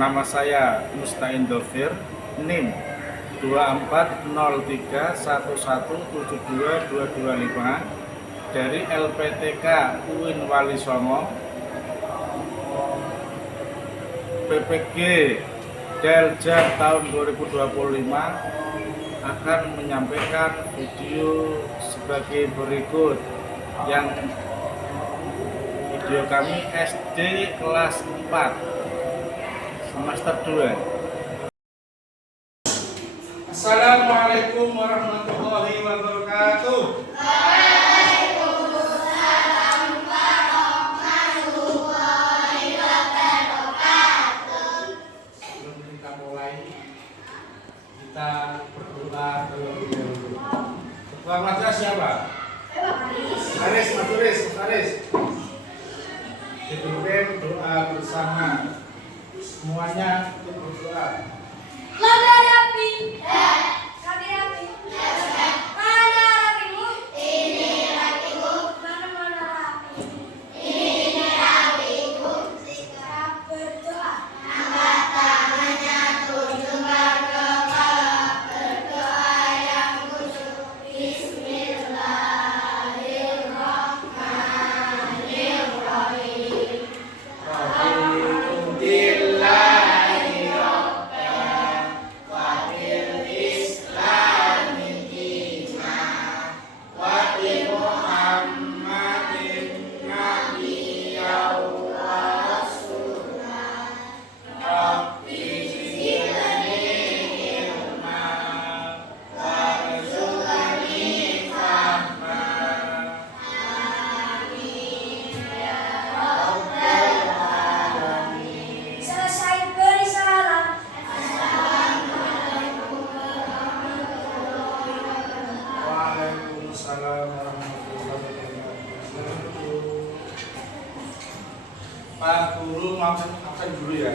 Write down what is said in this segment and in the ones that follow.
Nama saya Mustain Dovir, NIM 240311722225 dari LPTK UIN Wali Songo, PPG Delja tahun 2025 akan menyampaikan video sebagai berikut. Yang video kami SD kelas 4 semester 2. Assalamualaikum warahmatullahi wabarakatuh. Waalaikumsalam warahmatullahi wabarakatuh. Sebelum kita mulai, kita berdoa terlebih dahulu. Ketua madrasah siapa? Haris, Haris. Dipimpin doa bersama. Semuanya ikut berdoa. Mana rapi? Kami rapi. Mana rapimu? Ini rapiku. Mana rapi? Ini rapiku. Sikap berdoa. Angkat tangannya tunjukkan kepala. Berdoa yang khusyuk. Bismillahirrahmanirrahim. Selesai beri salam. Waalaikumsalam warahmatullahi wabarakatuh. Pak Guru maafkan dulu ya.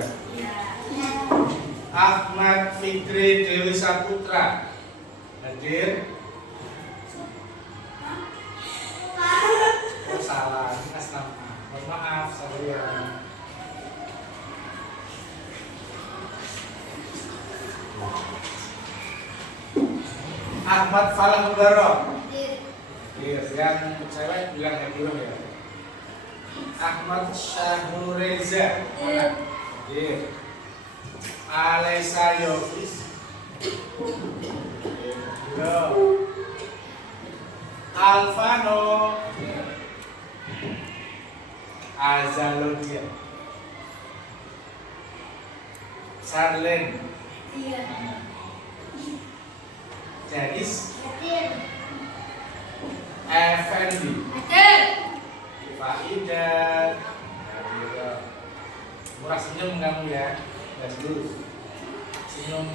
Ahmad Fikri Dewi Saputra hadir. Oh salah, atas nama. Mohon maaf saya. Ahmad Falah Mubarok. Yang cewek bilang hadir ya. Ahmad Syahrul Reza. Hadir. Alesa Yofis. Alvano Azalodia. Sarlen Janis Effendi Faidah. Murah senyum kamu ya. Bagus. Senyum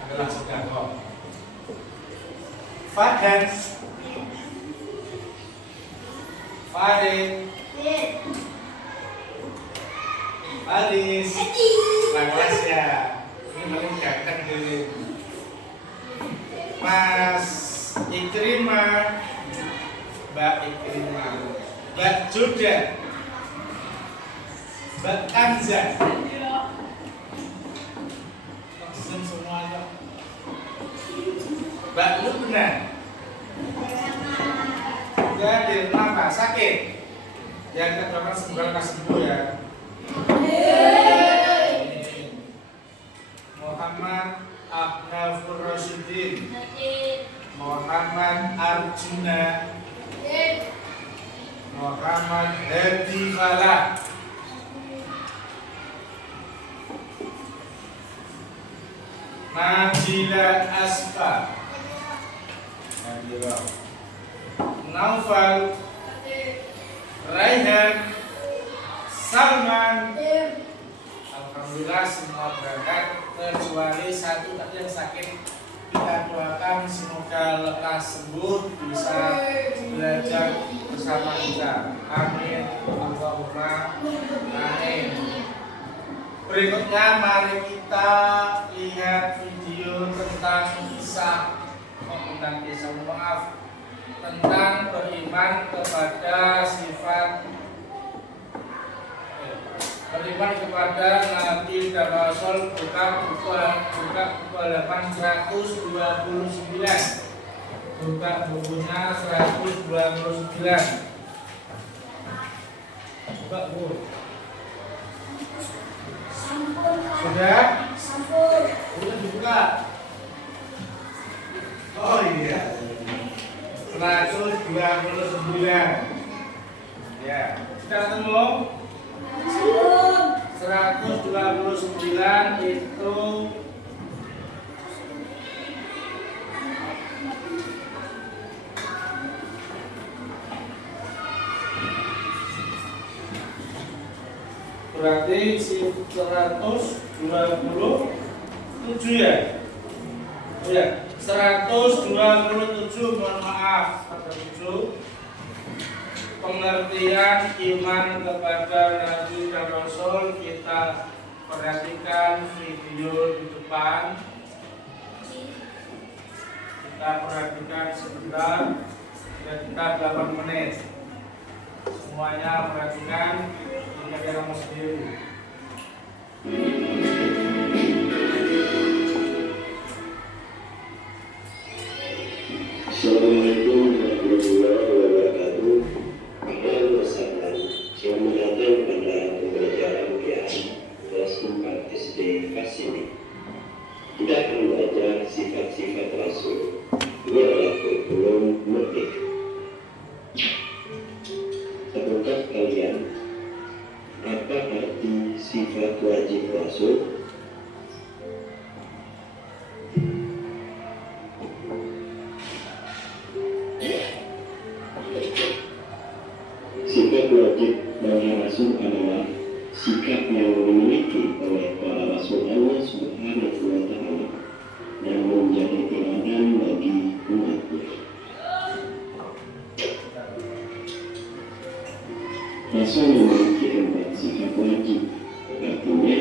adalah sedekah. Farhan Farid Aris Kelas ya. Ini paling ganteng dulu. Mas Ikrimah, Mbak Ikrimah, Mbak Juda, Mbak Kanza. Maksudnya semuanya. Mbak Lubna. Hadir. Kenapa? Sakit? Ya kita doakan semoga lekas sembuh ya. Muhammad Abnafur Rasyidin, Muhammad Arjuna, Muhammad Hadi Falah, Najila Asfa, Naufal, Raihan, Salman. Alhamdulillah semua berangkat kecuali satu tadi yang sakit. Kita doakan semoga lekas sembuh, bisa belajar bersama kita. Amin. Allahumma amin. Berikutnya mari kita lihat video tentang tentang beriman kepada sifat beriman kepada Nabi dan Rasul buka pukul 829. Buka bukunya 129. Buka Bu. Sampun. Kak. Sudah? Sampun. Udah dibuka. Oh iya. 129. Ya, sudah ketemu? Sampun. 129 itu berarti 127 ya? Oh ya, 127, mohon maaf, ada 7. Pengertian iman kepada Nabi dan Rasul, kita perhatikan video di depan. Kita perhatikan sebentar, dan kita 8 menit. Semuanya perhatikan, ini kamu sendiri. Assalamualaikum warahmatullahi wabarakatuh. Pada bersama saya mendatang pada pembelajaran UGM kelas 4 SD Kasini. Kita akan belajar sifat-sifat Rasul. Ini adalah kurikulum merdeka. Tahukah kalian apa arti sifat wajib Rasul? Sikap wajib bagi Rasul adalah sikap yang dimiliki oleh para Rasul Allah Subhanahu wa Ta'ala yang menjadi teladan bagi umatnya. Rasul memiliki 4 sifat wajib, artinya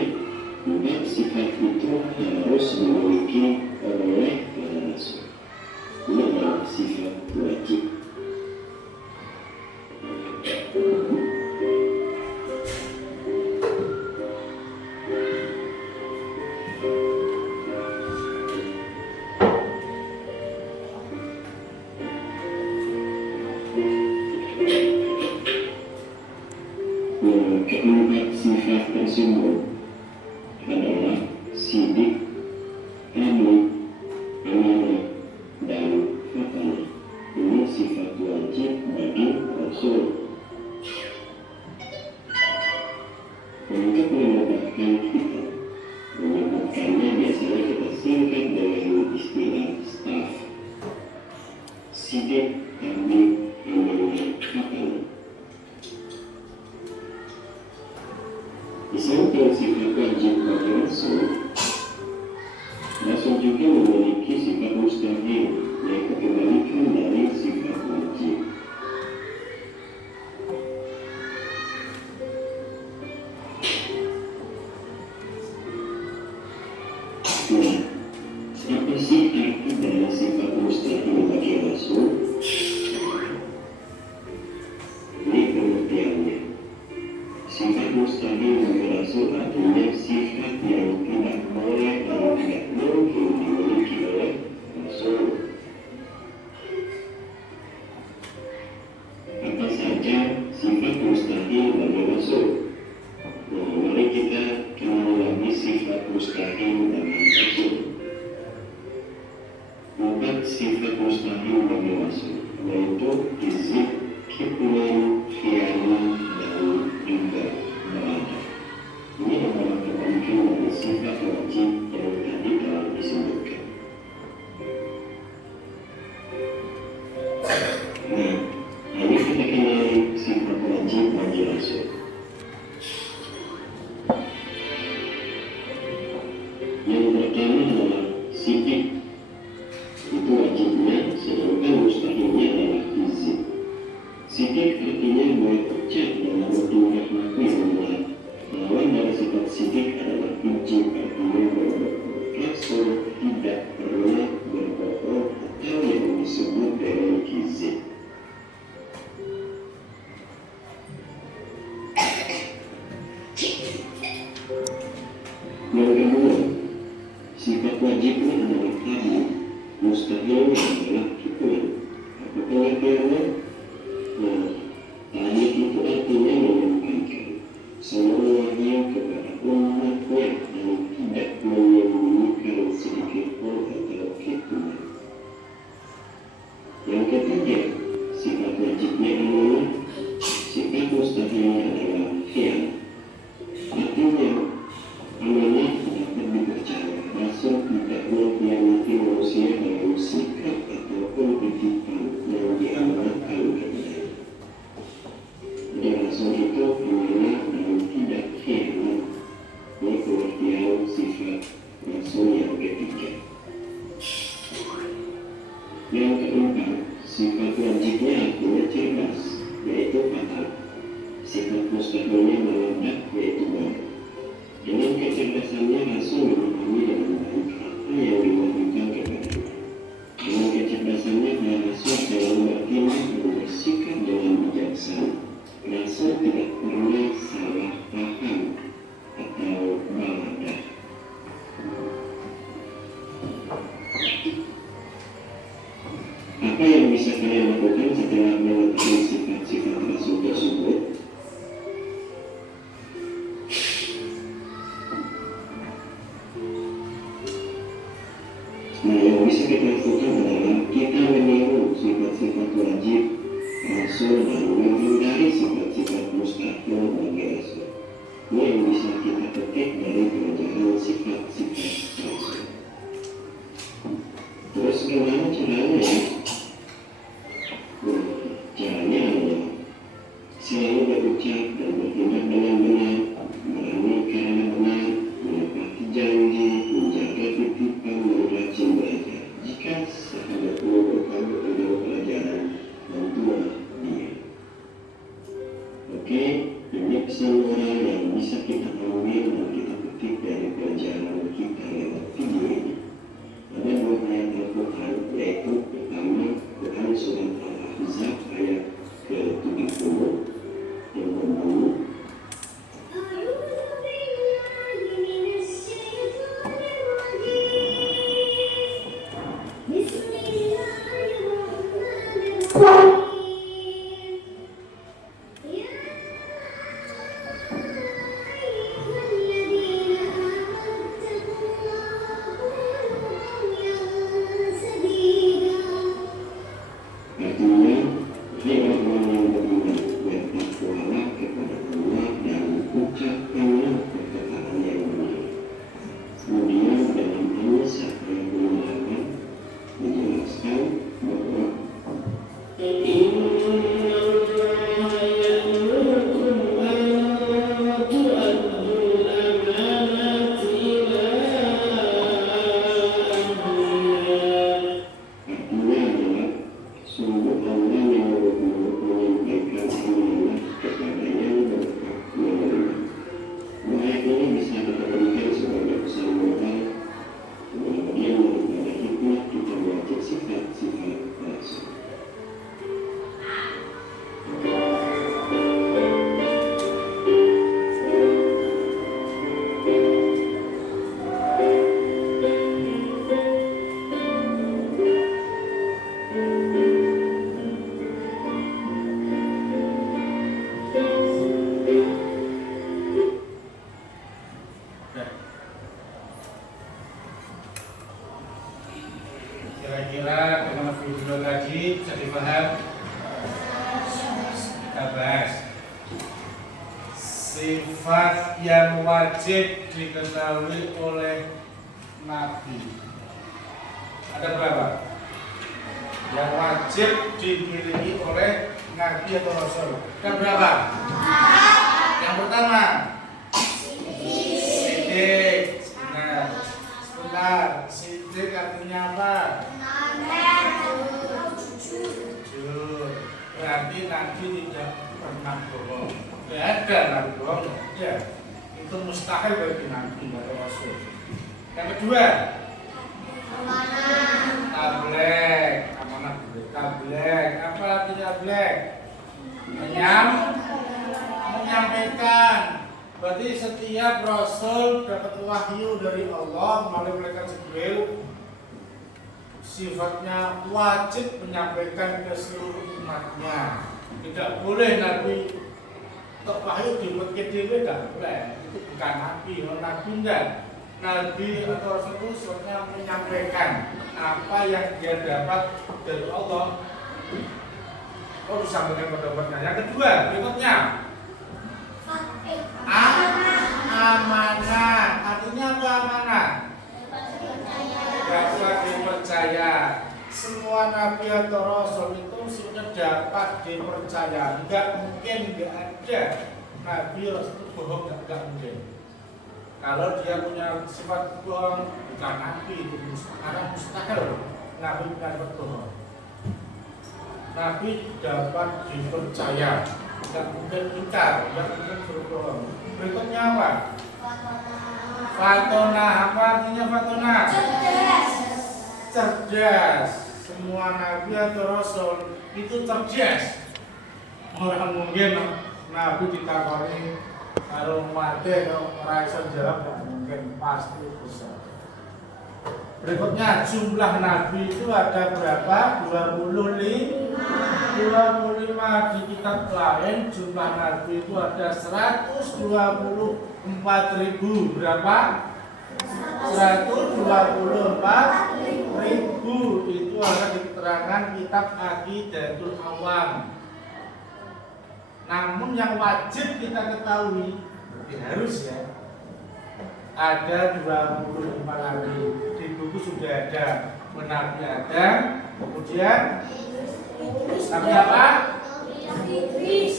4 sifat itu harus dimiliki oleh para Rasul. Ini adalah sifat wajib. Keempat sifat tersebut adalah sidik, adil, amanah, dan fatanah. Ini sifat wajib bagi Rasul. Untuk memudahkan kita menyebutkannya, biasanya kita singkat dengan istilah staff. Sidik, adil, amanah, fatanah. Di samping sifat wajib bagi Rasul, Rasul juga memiliki sifat mustahil, yaitu kebalikan dari sifat wajib. Nah, apa sih arti dari sifat mustahil bagi Rasul? Ini pengertiannya. Sifat mustahil bagi Rasul artinya sifat yang tidak boleh dan tidak mungkin dimiliki oleh Rasul. Apa saja sifat mustahil bagi Rasul? Nah, mari kita kenal lagi sifat mustahil bagi Rasul. 4 sifat mustahil bagi Rasul, yaitu izin, kitman, khianat, dan juga berada. Ini adalah kebalikan dari sifat wajib yang tadi telah disebutkan. Nah, ini kita kenali sifat wajib bagi Rasul. Yang pertama adalah sidik. Itu wajibnya, sedangkan mustahilnya adalah izin. Sidik artinya berucap dalam bertingkah laku yang benar. Lawan dari sifat sidik adalah ijib, artinya Rasul tidak pernah berbohong atau yang disebut dengan kizib. Yang ketiga, sifat wajibnya amanah, sifat mustahilnya adalah fi'al. Artinya, amanah dapat dipercaya. Rasul tidak mengkhianati manusia dalam sikap ataupun titipan yang diamanahkan kepadanya. Dan Rasul itu amanah dan tidak khianat. Ini pengertian sifat Rasul yang ketiga. Yang keempat, sifat wajibnya artinya cerdas, yaitu fatal. Sifat mustahilnya meledak, yaitu baik. Dengan kecerdasannya Rasul memahami dengan baik apa yang diwahyukan kepadanya. Dengan kecerdasannya Rasul selalu bertindak dan bersikap dengan bijaksana. Rasul tidak pernah salah paham atau baladah. Apa yang bisa kalian lakukan setelah mengetahui sifat-sifat Rasul tersebut? Nah, yang bisa kita lakukan adalah kita meniru sifat-sifat wajib Rasul dan menghindari sifat-sifat mustahil bagi Rasul. Ini yang bisa kita petik dari pelajaran sifat-sifat Rasul. Terus gimana caranya ya? Caranya adalah selalu berucap dan bertindak dengan benar, berani karena benar, menepati janji, menjaga titipan dan rajin belajar. Jika sahabat memerlukan ilmu pelajaran, bantulah dia. Oke, ini pesan moral yang bisa kita ambil dan kita petik dari pelajaran kita lewat video ini. Ada dua ayat Al-Quran, yaitu pertama Quran surat Al-Ahzab ayat ke-70 yang berbunyi, artinya, hai orang yang beriman, bertakwalah kepada Allah dan ucapkanlah perkataan yang benar. Kemudian dalam An-Nisa ayat 58 dijelaskan bahwa sungguh Allah menyampaikan amanah kepada yang berhak menerima. Ayat ini bisa dikatakan sebagai pesan moral. Kemudian daripada hikmah kita belajar sifat-sifat Rasul. Kira-kira dengan video tadi bisa dipaham? Kita bahas sifat yang wajib diketahui oleh Nabi. Ada berapa? Yang wajib dimiliki oleh Nabi atau Rasul. Ada berapa? Yang pertama, sidik. Nah, sebentar. Sidik artinya apa? Jujur. Berarti Nabi tidak pernah bohong. Tidak ada Nabi bohong. Ya, itu mustahil bagi Nabi atau Rasul. Yang kedua, tablek. Amanah tablek. Apa artinya tablek? Menyampaikan. Berarti setiap Rasul dapat wahyu dari Allah melalui malaikat Jibril, sifatnya wajib menyampaikan ke seluruh umatnya. Tidak boleh Nabi untuk wahyu dibuat dewe, tidak boleh. Itu bukan Nabi. Nabi enggak. Nabi atau Rasul itu sifatnya menyampaikan apa yang dia dapat dari Allah Oh, disampaikan pendapatnya. Yang kedua, berikutnya amanah. Artinya apa amanah? Dapat dipercaya. Semua nabi atau rasul itu sudah dapat dipercaya. Enggak mungkin enggak ada nabi rasul itu bohong, enggak mungkin. Kalau dia punya sifat bohong, bukan nabi itu karena mustahil nabi bukan berbohong. Nabi dapat dipercaya, enggak mungkin ingkar, enggak mungkin berbohong. Berikutnya apa? Fatona. Apa artinya fatona? Cerdas. Semua nabi atau rasul itu cerdas. Orang mungkin nabi ditakoni kalau mati kalau ora iso jawab nggak mungkin, pasti bisa. Berikutnya jumlah nabi itu ada berapa? 25 di kitab lain jumlah nabi itu ada 124.000. Berapa? 124.000 itu ada di keterangan kitab Aqidatul Awam. Namun yang wajib kita ketahui, harus ya, ada 25 nabi. Di buku sudah ada Nabi Adam, kemudian Nabi apa? Idris,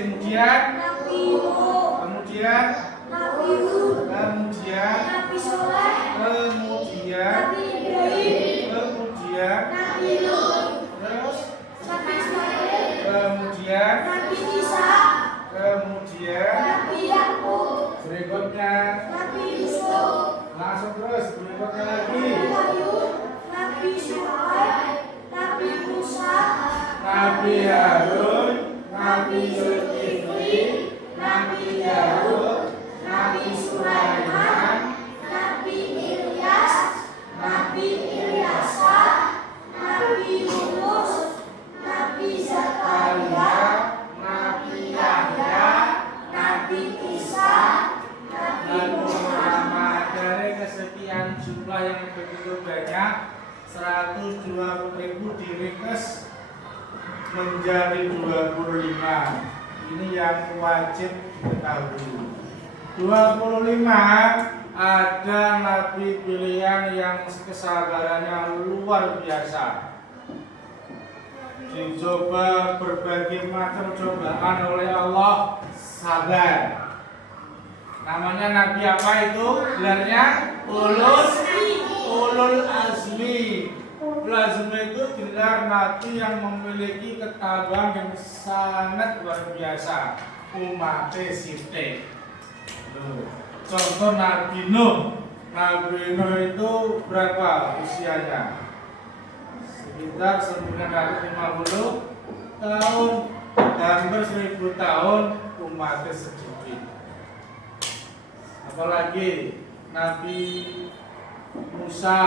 kemudian Nabi Nuh, kemudian Nabi Hud, kemudian Nabi Soleh, kemudian Nabi Ibrahim, kemudian Nabi Lut, terus Nabi Ismail, kemudian Nabi Isa, kemudian Nabi Yakub, berikutnya Nabi Yusuf, langsung terus berikutnya lagi Nabi Ayub, Nabi Syuaib, Nabi Musa, Nabi Harun, Nabi Zulkifli, Nabi Daud, Nabi Sulaiman, Nabi Ilyas, Nabi Ilyasa, Nabi Yunus, Nabi Zakaria, Nabi Yahya, Nabi Isa, Nabi Muhammad. Dari kesekian jumlah yang begitu banyak, 120.000 diringkas menjadi 25. Ini yang wajib diketahui. 25 ada nabi pilihan yang kesabarannya luar biasa. Dicoba berbagai macam cobaan oleh Allah, sabar. Namanya nabi apa itu? Gelarnya Ulul Azmi. Ulul Azmi itu gelar nabi yang memiliki ketabahan yang sangat luar biasa. Umatnya Siti. Contoh Nabi Nuh. Nabi Nuh itu berapa usianya? Sekitar 950 tahun. Hampir 1000 tahun umatnya sedikit. Apalagi Nabi Musa.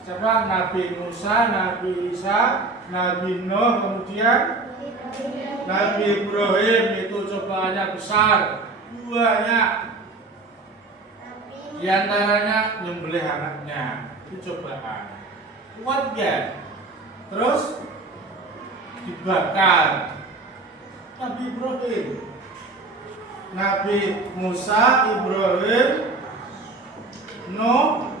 Siapa? Nabi Musa, Nabi Isa, Nabi Nuh, kemudian Nabi Ibrahim. Itu cobaannya besar, banyak. Di antaranya nyembelih anaknya, itu cobaan. Kuat ya? Terus dibakar. Nabi Ibrahim, Nabi Musa, Ibrahim, Nuh,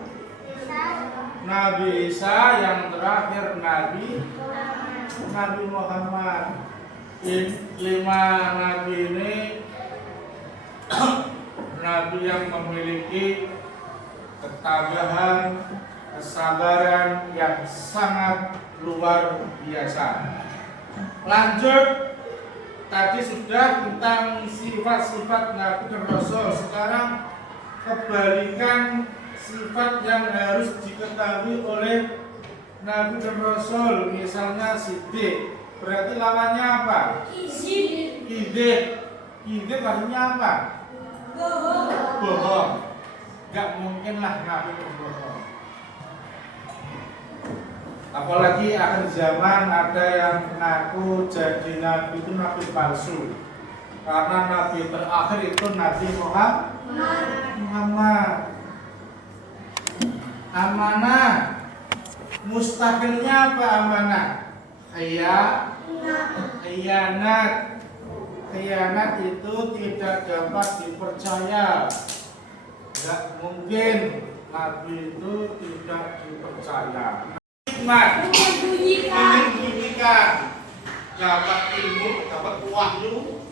Nabi Isa, yang terakhir Nabi Muhammad. 5 nabi ini nabi yang memiliki ketabahan, kesabaran yang sangat luar biasa. Lanjut, tadi sudah tentang sifat-sifat nabi dan rasul. Sekarang kebalikan sifat yang harus diketahui oleh nabi dan rasul. Misalnya Siddiq, berarti lawannya apa? Kidzib artinya apa? Bohong. Gak mungkin lah nabi berbohong. Apalagi akhir zaman ada yang mengaku jadi nabi itu nabi palsu. Karena nabi terakhir itu Nabi Muhammad. Amanah. Mustahilnya apa amanah? Khianat. Khianat itu tidak dapat dipercaya. Tidak mungkin Nabi itu tidak dipercaya. Hikmat menyembunyikan, dapat ilmu, dapat wahyu,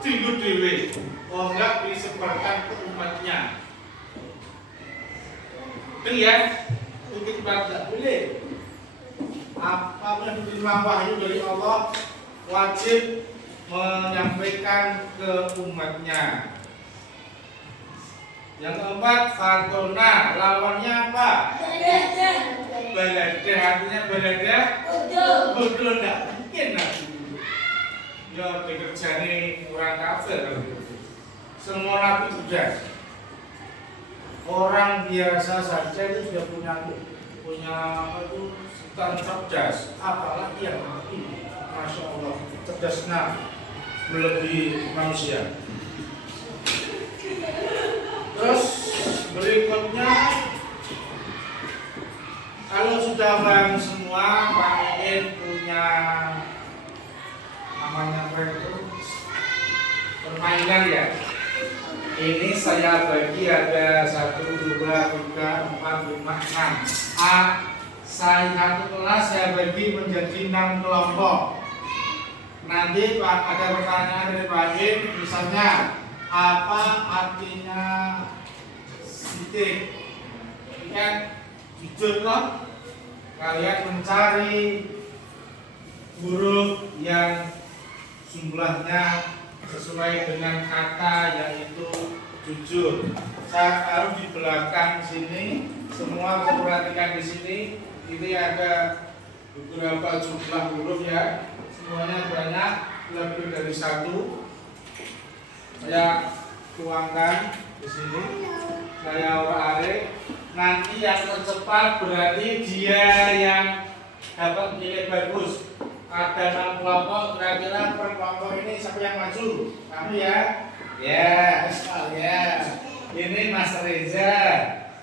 tidur dewi, enggak disebarkan ke umatnya. Itu ya, itu kita tidak boleh. Apabila diterima wahyu dari Allah, wajib menyampaikan ke umatnya. Yang keempat, fatona, lawannya apa? Balada, artinya balada bodoh, tidak mungkin Nabi. Ya dikerjani orang kafir. Semua Nabi sudah. Orang biasa saja itu sudah punya apa itu setan cerdas, apalagi yang Nabi, masya Allah, cerdasnya melebihi manusia. Terus berikutnya, kalau sudah paham semua, Pak Iin punya namanya apa itu? Permainan ya. Ini saya bagi ada 1, 2, 3, 4, 5, 6. Saya satu kelas saya bagi menjadi 6 kelompok. Nanti Pak ada pertanyaan dari Pak Iin, misalnya apa artinya sitik? Kan jujur loh, kalian mencari huruf yang jumlahnya sesuai dengan kata yaitu jujur. Saya taruh di belakang sini, semua perhatikan di sini. Ini ada beberapa jumlah huruf ya, semuanya banyak, lebih dari 1. Saya tuangkan di sini, saya urare. Nanti yang tercepat berarti dia yang dapat nilai bagus. Ada 6 kelompok, kira-kira per kelompok ini siapa yang maju? Kamu ya? Ya, ya. Ini Mas Reza.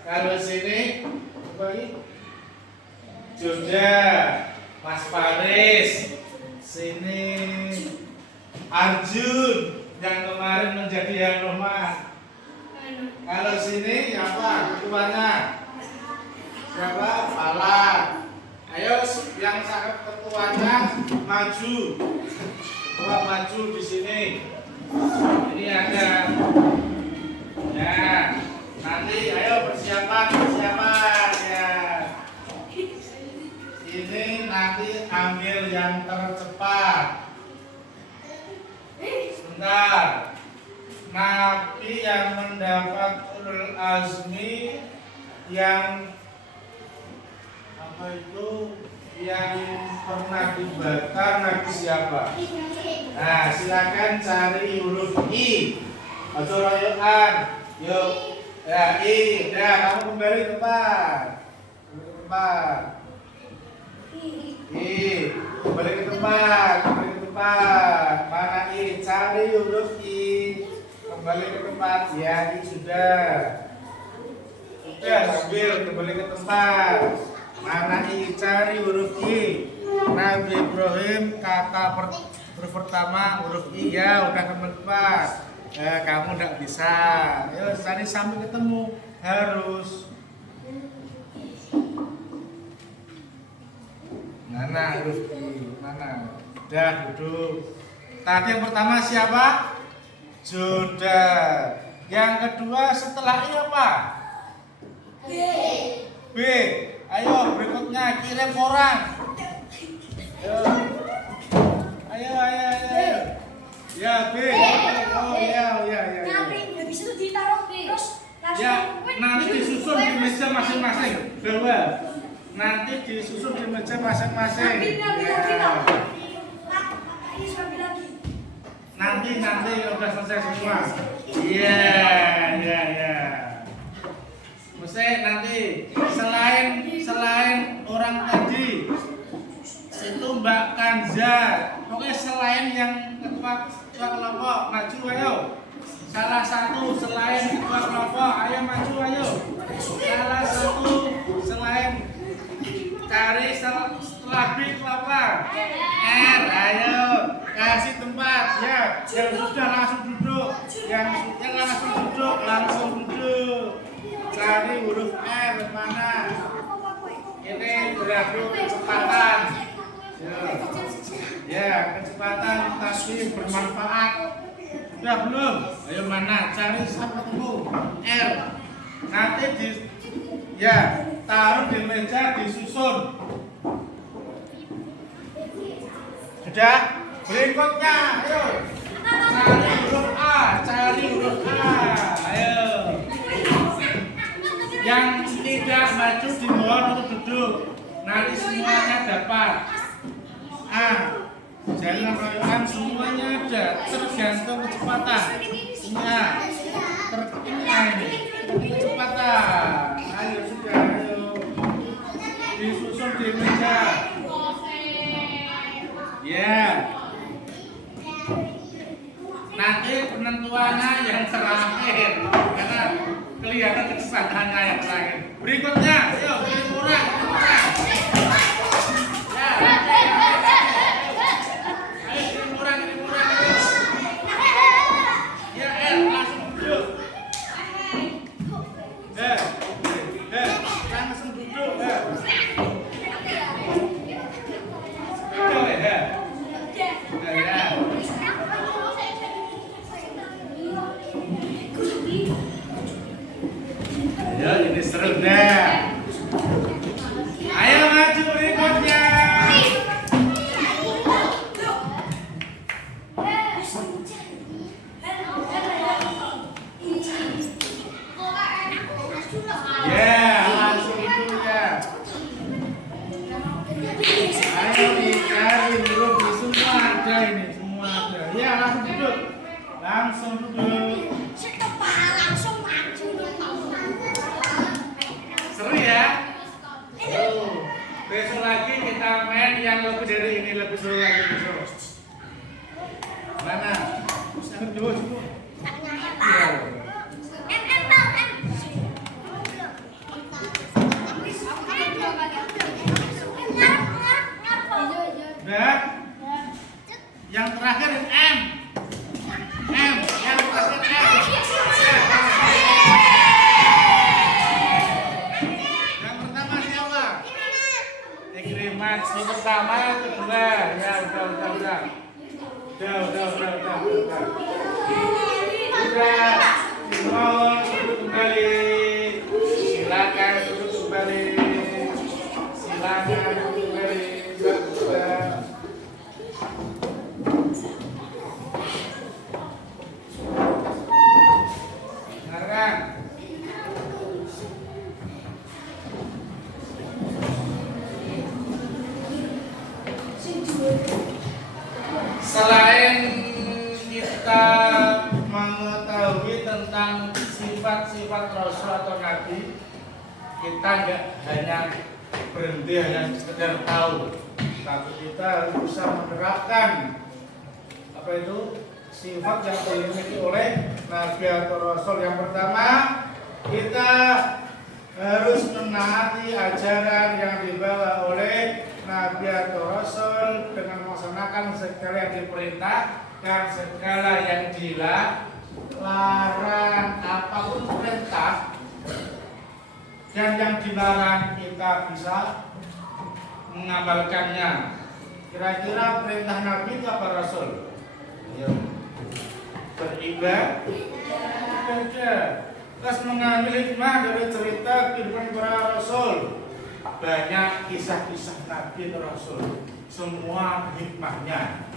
Kalau sini, apa ini? Joda, Mas Faris. Sini Arjun yang kemarin menjadi yang rumah. Kalau sini apa? Ketuanya siapa? Fala. Ayo yang sangat ketuanya maju. Ketua maju di sini. Ini ada. Ya. Nanti ayo persiapan ya. Ini nanti ambil yang tercepat. Sebentar. Nabi yang mendapat ulul azmi yang apa itu, yang pernah dibakar, Nabi siapa? Nah, silakan cari huruf I. Ojo royokan. Yuk. Ya, I. Udah, kamu kembali ke tempat. I. Kembali ke tempat. Mana I? Cari huruf I. Kembali ke tempat. Ya, I sudah. Sudah, sambil kembali ke tempat. Mana I? Cari huruf I. Nabi Ibrahim kata huruf pertama huruf I, ya udah kembali ke tempat. Kamu tidak bisa. Ayo cari sampai ketemu. Harus. Mana huruf I? Mana? Udah duduk. Tadi yang pertama siapa? Joda. Yang kedua setelah I apa? B. Ayo berikutnya kirim orang. Ayo. Ya B. Oh ya. Habis itu ditaruh terus Ya nanti disusun di meja masing-masing. Bawa. Nanti disusun di meja masing-masing. Nanti udah selesai semua. Iya. Mesti nanti selain orang tadi itu Mbak Kanza, pokoknya selain yang ketua kelompok maju ayo. Salah satu selain ketua kelompok ayo maju ayo. Salah satu selain cari setelah Nabi itu apa? R. Ayo kasih tempat ya. Yang sudah langsung duduk. Yang sudah langsung duduk. Cari huruf R mana? Ini berarti kecepatan. Ya, kecepatan tapi bermanfaat. Sudah belum? Ayo mana? Cari sampai ketemu R. Nanti taruh di meja, disusun. Sudah? Berikutnya, ayo. Cari huruf A. Ayo. Yang tidak maju dimohon untuk duduk. Nanti semuanya dapat. A. Jangan royokan, semuanya ada. Tergantung kecepatan. Ini ini kecepatan. Ayo sudah, ayo. Disusun di meja. Ya. Nanti penentuannya yang terakhir karena kelihatan kecepatannya yang terakhir. Berikutnya, ayo kirim orang. Ya. Ayo kirim orang. Ya, langsung duduk. Langsung duduk. Ya, ini seru deh. Ayo maju berikutnya. Ya, langsung itu ya. Ayo dicari huruf di semua ada ini, semua ada. Ya, langsung duduk. Seru ya? Besok lagi kita main yang lebih dari ini, lebih seru lagi besok. Mana? Sangat jauh semua. Iya. Udah? Yang terakhir M. Yang terakhir M. Yang pertama siapa? Ikrimat. Yang pertama, yang kedua. Ya udah. Udah. Mohon duduk kembali. Silakan duduk kembali. Selain kita mengetahui tentang sifat-sifat Rasul atau Nabi, kita nggak hanya berhenti hanya sekedar tahu, tapi kita harus bisa menerapkan apa itu sifat yang dimiliki oleh Nabi atau Rasul. Yang pertama, kita harus menaati ajaran yang dibawa oleh Nabi atau Rasul dengan melaksanakan segala yang diperintah dan segala yang dilarang. Apapun perintah dan yang dilarang kita bisa mengamalkannya. Kira-kira perintah Nabi itu apa Rasul? Beribadah. Terus mengambil hikmah dari cerita kehidupan para Rasul. Banyak kisah-kisah Nabi dan Rasul, semua hikmahnya.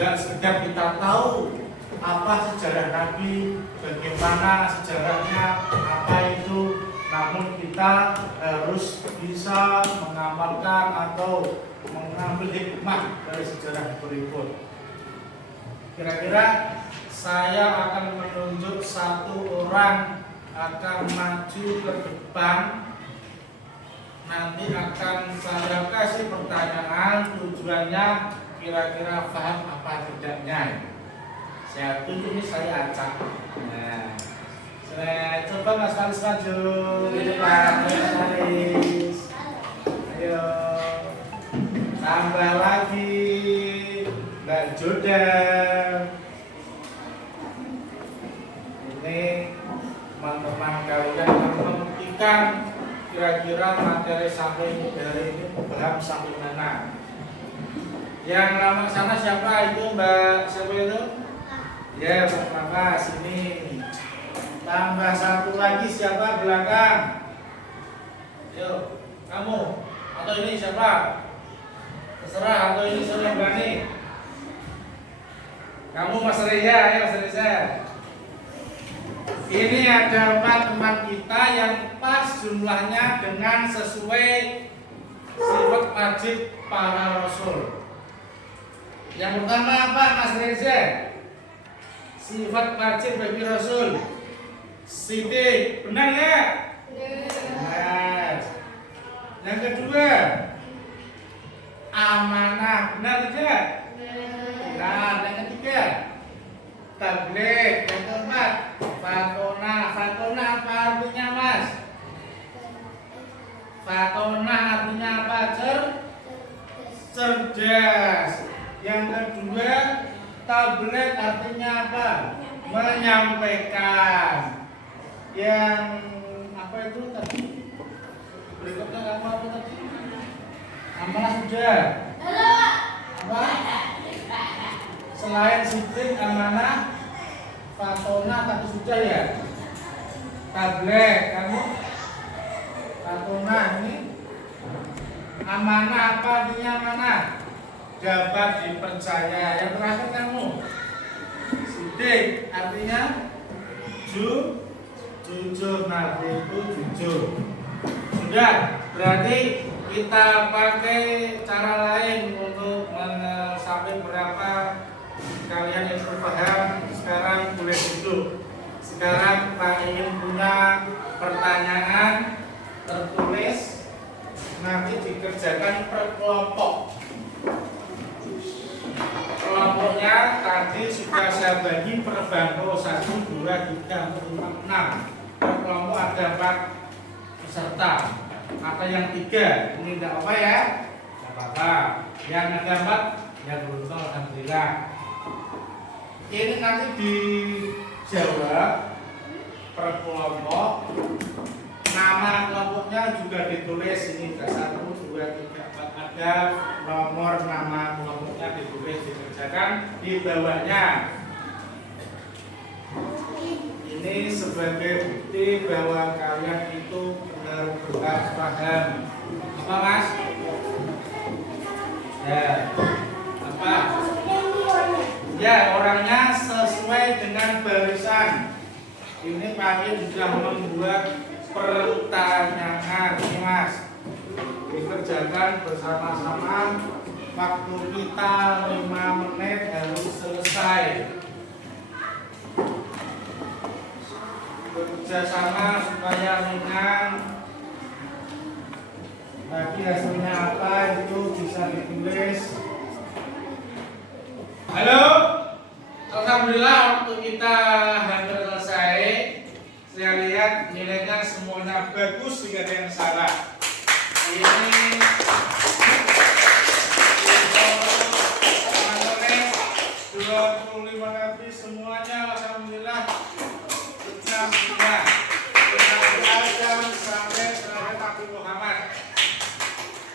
Dan sekedar kita tahu apa sejarah Nabi, bagaimana sejarahnya, apa itu, namun kita harus bisa mengamalkan atau mengambil hikmah dari sejarah berikut. Kira-kira saya akan menunjuk satu orang akan maju ke depan. Nanti akan saya kasih pertanyaan, tujuannya kira-kira paham apa tidaknya. Saya tunjuk ini, saya acak. Nah, saya coba Mas Faris maju di depan. Ayo. Tambah lagi Mbak Joda. Ini teman-teman kalian yang membuktikan kira-kira materi samping dari ini paham sampai mana. Yang lama sana siapa itu Mbak? Siapa itu? Ya Mbak Mama sini. Tambah satu lagi siapa belakang? Yuk kamu atau ini siapa? Terserah, atau ini siapa yang berani? Kamu Mas Reza, ya Mas Reza. Ini ada 4 teman kita yang pas jumlahnya dengan sesuai sifat wajib para rasul. Yang pertama apa Mas Reza? Sifat wajib bagi rasul. Sidik, benar ya? Benar. Yang kedua, amanah, benar tidak? Benar. Yang ketiga, tabligh. Yang keempat, fatona. Fatona apa artinya Mas? Fatona artinya apa? Cerdas. Yang kedua, tabligh artinya apa? Menyampaikan. Yang apa itu tadi? Berikutnya kamu apa tadi? Amanah sudah. Apa? Selain sidik, amanah, fatona tadi sudah ya. Tabligh kamu. Fatona ini. Amanah apa artinya amanah? Dapat dipercaya. Yang terakhir kamu. Sidik artinya jujur. Nabi itu jujur. Sudah, berarti kita pakai cara lain untuk sampai berapa kalian itu paham. Sekarang boleh duduk. Sekarang Pak ingin punya pertanyaan tertulis, nanti dikerjakan per kelompok. Kelompoknya tadi sudah saya bagi per bangku 1, 2, 3, 4, 5, 6. Per kelompok ada 4 peserta. Atau yang 3, ini tidak apa ya? Tidak apa-apa. Yang ada 4, ya beruntung alhamdulillah. Ini nanti dijawab per kelompok. Nama kelompoknya juga ditulis ini. 1, 2, 3, 4. Ada nomor nama kelompoknya ditulis, dikerjakan di bawahnya. Ini sebagai bukti bahwa kalian itu benar-benar paham. Apa Mas? Ya. Apa? Ya, orangnya sesuai dengan barisan. Ini Pak sudah membuat pertanyaan ini Mas. Dikerjakan bersama-sama. Waktu kita 5 menit harus selesai. Bekerja sama supaya ringan. Bagi hasilnya apa itu bisa ditulis. Halo, alhamdulillah waktu kita hampir selesai. Saya lihat nilainya semuanya bagus, tidak ada yang salah. Ini materi 25 lebih semuanya alhamdulillah. Adam sampai terhadap Nabi Muhammad.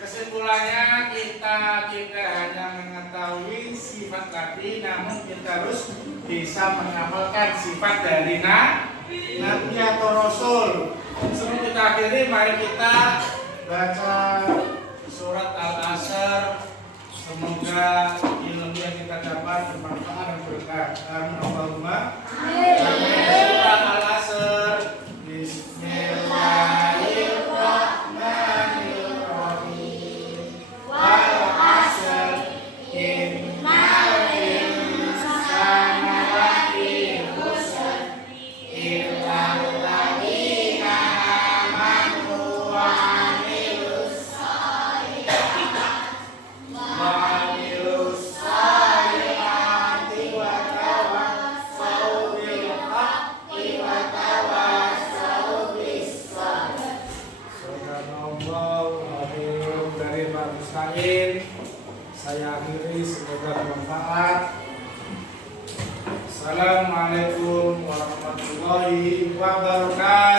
Kesimpulannya kita hanya mengetahui sifat tadi, namun kita harus bisa mengamalkan sifat dari Nabi atau Rasul. Sebelum kita akhiri, mari kita baca surat Al-Asr. Semoga ilmu yang kita dapat bermanfaat dan berkah. Allahumma amin. Surat Al-Asr. Bismillahirrahmanirrahim. Wal 'asr innal insana lafi khusr illa alladziina aamanu wa 'amilus shalihati wa tawassaw bil saya akhiri, semoga bermanfaat. Assalamualaikum warahmatullahi wabarakatuh.